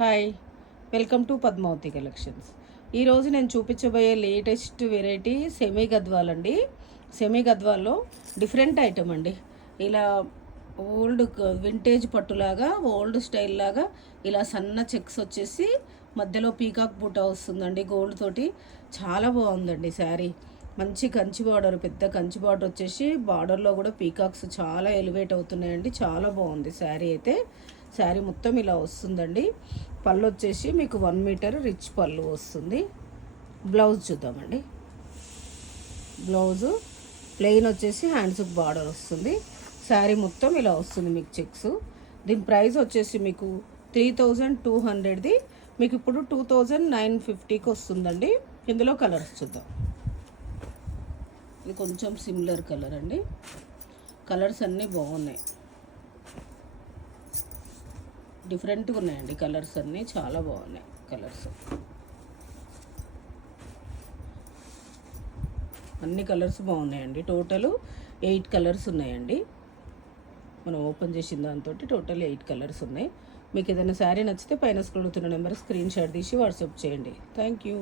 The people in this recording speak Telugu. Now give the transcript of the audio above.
Hi, welcome to Padmavati collections. ఈరోజు నేను చూపించబోయే లేటెస్ట్ వెరైటీ సెమీ గద్వాల్ అండి. సెమీ గద్వాల్లో డిఫరెంట్ ఐటమ్ అండి. ఇలా ఓల్డ్ వింటేజ్ పట్టులాగా ఓల్డ్ స్టైల్ లాగా ఇలా సన్న చెక్స్ వచ్చేసి మధ్యలో పీకాక్ బూట వస్తుందండి గోల్డ్ తోటి. చాలా బాగుందండి శారీ. మంచి కంచి బార్డర్, పెద్ద కంచి బార్డర్ వచ్చేసి బార్డర్లో కూడా పీకాక్స్ చాలా ఎలివేట్ అవుతున్నాయండి. చాలా బాగుంది శారీ అయితే. శారీ మొత్తం ఇలా వస్తుందండి. పళ్ళు వచ్చేసి మీకు 1 మీటర్ రిచ్ పళ్ళు వస్తుంది. బ్లౌజ్ చూద్దామండి. బ్లౌజు ప్లెయిన్ వచ్చేసి హ్యాండ్స్కి బార్డర్ వస్తుంది. శారీ మొత్తం ఇలా వస్తుంది మీకు చెక్స్. దీని ప్రైస్ వచ్చేసి మీకు 3200ది మీకు ఇప్పుడు 2950కి వస్తుందండి. ఇందులో కలర్స్ చూద్దాం. ఇది కొంచెం సిమిలర్ కలర్ అండి. కలర్స్ అన్నీ బాగున్నాయి, డిఫరెంట్గా ఉన్నాయండి. కలర్స్ అన్నీ చాలా బాగున్నాయి. కలర్స్ అన్ని కలర్స్ బాగున్నాయండి. టోటల్ 8 కలర్స్ ఉన్నాయండి. మనం ఓపెన్ చేసిన దాంతో టోటల్ 8 కలర్స్ ఉన్నాయి. మీకు ఏదైనా శారీ నచ్చితే పైన స్క్రోల్ అవుతున్న నెంబర్ స్క్రీన్ షాట్ తీసి వాట్సాప్ చేయండి. Thank you.